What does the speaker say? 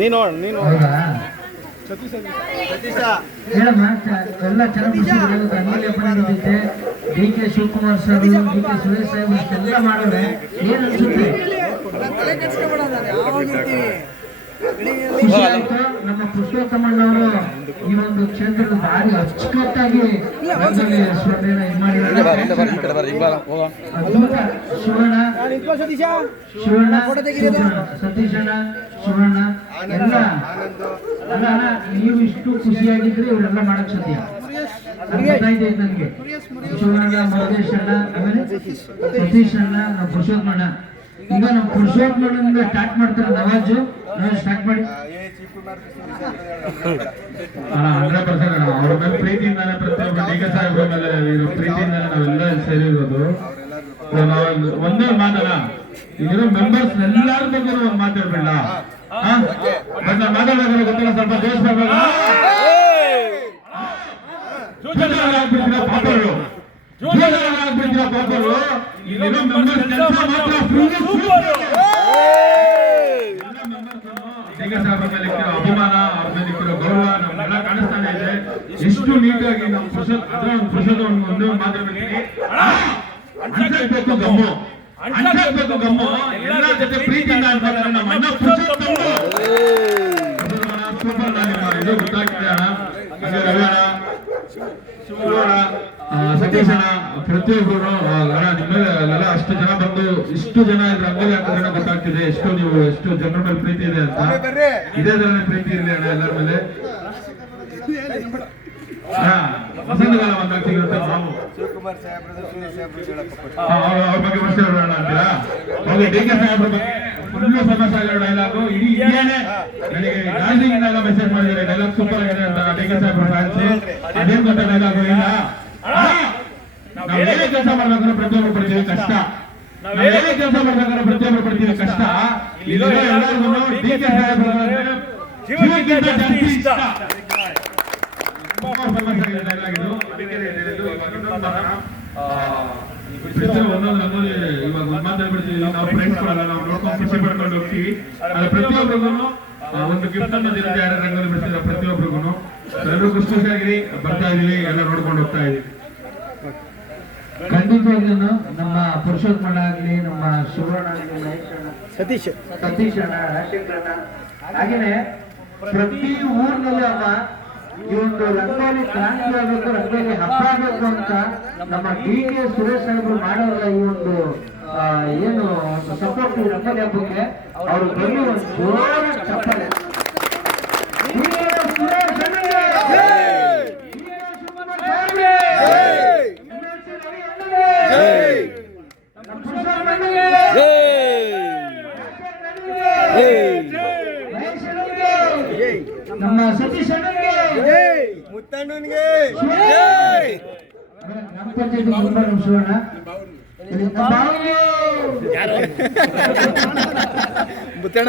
ನೀನು ಹೇಳಮ್ಮ ಎಲ್ಲ ಚೆನ್ನಾಗಿ ಅಮೂಲ್ಯ ಬಂದಿದ್ದೆ. D K Shivakumar sir, D K Suresh Saheb ಇಷ್ಟೆಲ್ಲ ಮಾಡೋರೆ ಏನ್ ಅನ್ಸುತ್ತೆ? ಖುಷಿ ಆಯ್ತು. ನಮ್ಮ ಪುರುಷೋತ್ತಮಣ್ಣವರು ಈ ಒಂದು ಕ್ಷೇತ್ರದ ಭಾರಿ ಅಚ್ಚುಕಟ್ಟಾಗಿ ಸ್ಪರ್ಧೆನ ಇದು ಮಾಡಿದ್ದಾರೆ. ಶಿವಣ್ಣ, ಸತೀಶಣ್ಣ, ಶಿವಣ್ಣ ಎಲ್ಲ ಅಲ್ಲ ನೀವು ಇಷ್ಟು ಖುಷಿಯಾಗಿದ್ರೆ ಇವರೆಲ್ಲ ಮಾಡಕ್ ಸಾಧ್ಯ. ಗೊತ್ತಾಯ್ತು ನನಗೆ. ಶಿವಣ್ಣ, ಮಹದೇಶ್ ಅಣ್ಣ, ಆಮೇಲೆ ಸತೀಶ್ ಅಣ್ಣ, ನಮ್ಮ ಪುರುಷೋತ್ತಮಣ್ಣ. ಈಗ ನಮ್ಮ ಪುರುಷೋತ್ತಮಣ್ಣಿಂದ ಸ್ಟಾರ್ಟ್ ಮಾಡ್ತಾರೆ. ನವಾಜು ನಾವು ಸ್ಟಾರ್ಟ್ ಮಾಡಿ 100% ಅವ್ರ ಮೇಲೆ ಪ್ರೀತಿಯಿಂದಾನೆ ಪ್ರತಿಯೊಬ್ಬ ಡಿ ಕೆ ಸಾಹೇಬ್ರ ಮೇಲೆ ಇರೋ ಪ್ರೀತಿಯಿಂದಾನೆ ನಾವೆಲ್ಲ ಸೇರಿರೋದು. ಒಂದೇ ಮಾತಲ್ಲ, ಇಲ್ಲಿರೋ ಮೆಂಬರ್ಸ್ ಎಲ್ಲಾರ ಬಗ್ಗೆ ಒಂದು ಮಾತಾಡ್ಬೇಡ. ಮಾತಾಡೋದ್ರೆ ಗೊತ್ತಿಲ್ಲ, ಸ್ವಲ್ಪ ಜೋಶ್ ಬರ್ಬೇಡ. ಆಗ್ಬಿಡ್ತೀರ ಪಾಪರು, ಆಗ್ಬಿಡ್ತೀರ ಪಾಪರು. ಇಲ್ಲಿರೋ ಮೆಂಬರ್ಸ್ ಕೆಲಸ ಮಾತ್ರ ಡಿ ಕೆ ಸಾಹೇಬ್ರ ಮೇಲೆ ಇಕ್ಕಿರೋ ಅಭಿಮಾನ, ಅವ್ರ ಮೇಲೆ ಇಕ್ಕಿರೋ ಗೌರವ ನಮ್ಮೆಲ್ಲ ಕಾಣಿಸ್ತಾನೆ ಇದೆ. ಎಷ್ಟು ನೀಟಾಗಿ ನಮ್ಮ ಪುರುಷದ ಒಂದು ಮಾತಾಡ್ಬಿಡ್ತೀನಿ. ಅನ್ಸಬೇಕು ಗಮ್ಮು, ಅನ್ಸಬೇಕು ಗಮ್ಮು. ಎಲ್ಲ ಜೊತೆ ಪ್ರೀತಿಯಿಂದ ಅಂತಾರೆ ನಮ್ಮ ಅಣ್ಣ ಪುರುಷೋತ್ತಮ. ಸೂಪರ್ ಇದು ಗೊತ್ತಾಗ್ತಿದೆ ಅಣ್ಣ. ಹಾಗೆ ರವಿ ಅಣ್ಣ, ಶಿವಣ್ಣ, ಸತೀಶ್ ಅಣ್ಣ, ಪ್ರತಿಯೊಬ್ಬರು ನಿಮ್ಮೆಲ್ಲ ಅಷ್ಟು ಜನ ಬಂದು ಇಷ್ಟು ಜನ ಇದ್ರೆ ರಂಗೋಲಿ ಹಾಕಿದ್ರೆ ಗೊತ್ತಾಗ್ತಿದೆ ಎಷ್ಟು ಜನರ ಮೇಲೆ ಪ್ರೀತಿ ಇದೆ ಅಂತ. ಇದೇ ತರ ಪ್ರೀತಿ ಇರಲಿ ಅಣ್ಣ ಎಲ್ಲರ ಮೇಲೆ. ವಸಂತಕಾಲ ಬಂದಾಗ ಸಿಗುತ್ತೆ ನಾವು ಅವ್ರ ಬಗ್ಗೆ ವರ್ಷ ಹೇಳೋಣ ಅಂತೀರಾ? ಹೋಗಿ ಡಿ ಕೆ ಸಾಹೇಬ್ರ ಬಗ್ಗೆ ಫುಲ್ಲು ಸಮಸ್ಯೆ ಆಗಿರೋ ಡೈಲಾಗು ಇಡೀ ಇಂಡಿಯಾನೇ ನನಗೆ ಗಾಂಧಿಗಿಂದಾಗ ಮೆಸೇಜ್ ಮಾಡಿದ್ದಾರೆ. ಡೈಲಾಗ್ ಸೂಪರ್ ಆಗಿದೆ ಅಂತ ಡಿ ಕೆ ಸಾಹೇಬ್ರ ಫ್ಯಾನ್ಸ್. ಅದೇನ್ ಗೊತ್ತ ಡೈಲಾಗು ಇಲ್ಲ, ನಾವು ಏನೇ ಕೆಲಸ ಮಾಡ್ಬೇಕಾದ್ರೆ ಪ್ರತಿಯೊಬ್ಬರು ಪಡ್ತೀವಿ ಕಷ್ಟ. ನಾವು ಏನೇ ಕೆಲಸ ಮಾಡ್ಬೇಕಾದ್ರೆ ಪ್ರತಿಯೊಬ್ಬರು ಪಡ್ತೀವಿ ಕಷ್ಟ. ಇಲ್ಲಿರೋ ಎಲ್ಲರಿಗೂ ಡಿ ಕೆ ಸಾಹೇಬ್ರ ಜೀವಕ್ಕಿಂತ ಜಾಸ್ತಿ ಇಷ್ಟ. ಇವಾಗ ಮಾತಾಡ್ಬಿಡ್ತೀವಿ, ನಾವು ಫ್ರೆಂಡ್ಸ್ ಕೊಡಲ್ಲ, ನಾವು ನೋಡ್ಕೊಂಡು ಖುಷಿ ಪಡ್ಕೊಂಡು ಹೋಗ್ತೀವಿ. ಪ್ರತಿಯೊಬ್ಬರಿಗೂ ಒಂದು ಗಿಫ್ಟ್ ಅನ್ನೋದು ಇರುತ್ತೆ. ಯಾರು ರಂಗೋಲಿ ಬಿಡ್ತಿದ್ರೆ ಪ್ರತಿಯೊಬ್ಬರಿಗೂ ಎಲ್ಲರೂ ಖುಷಿಯಾಗಿರಿ. ಬರ್ತಾ ಇದೀವಿ, ಎಲ್ಲ ನೋಡ್ಕೊಂಡು ಹೋಗ್ತಾ ಇದೀವಿ. ಖಂಡಿತವಾಗ್ಲೂ ನಮ್ಮ ಪುರುಷೋತ್ತಮಣ್ಣ ಆಗ್ಲಿ, ನಮ್ಮ ಶಿವಣ್ಣ ಆಗ್ಲಿ, ಮಹೇಶ್ ಅಣ್ಣ, ಸತೀಶ್ ಅಣ್ಣ, ರಾಜಶೇಖರ್ ಅಣ್ಣ, ಹಾಗೇನೆ ಪ್ರತಿ ಊರಿನಲ್ಲೂ ಅಮ್ಮ ಈ ಒಂದು ರಂಗೋಲಿ ಕ್ರಾಂತಿ ಆಗಬೇಕು, ರಂಗೋಲಿ ಹಬ್ಬ ಆಗಬೇಕು ಅಂತ ನಮ್ಮ ಡಿ ಕೆ ಸುರೇಶ್ ಸಾಹೇಬರು ಮಾಡೋಲ್ಲ. ಈ ಒಂದು ಏನು ಸಪೋರ್ಟ್ ಈ ರಂಗೋಲಿ ಹಬ್ಬಕ್ಕೆ ಅವರು ಬರೀ ಒಂದು ಜೋರ ಚಪ್ಪಲೆ. ನಮ್ಮ ಸತೀಶ್ ಅಣ್ಣನಿಗೆ, ಮುತ್ತಣ್ಣನಿಗೆ, ನಮ್ಮ ಪಂಚಾಯತಿ ಮೆಂಬರ್ ನಮ್ಮ ಶಿವಣ್ಣ, ಮುತ್ತಣ್ಣ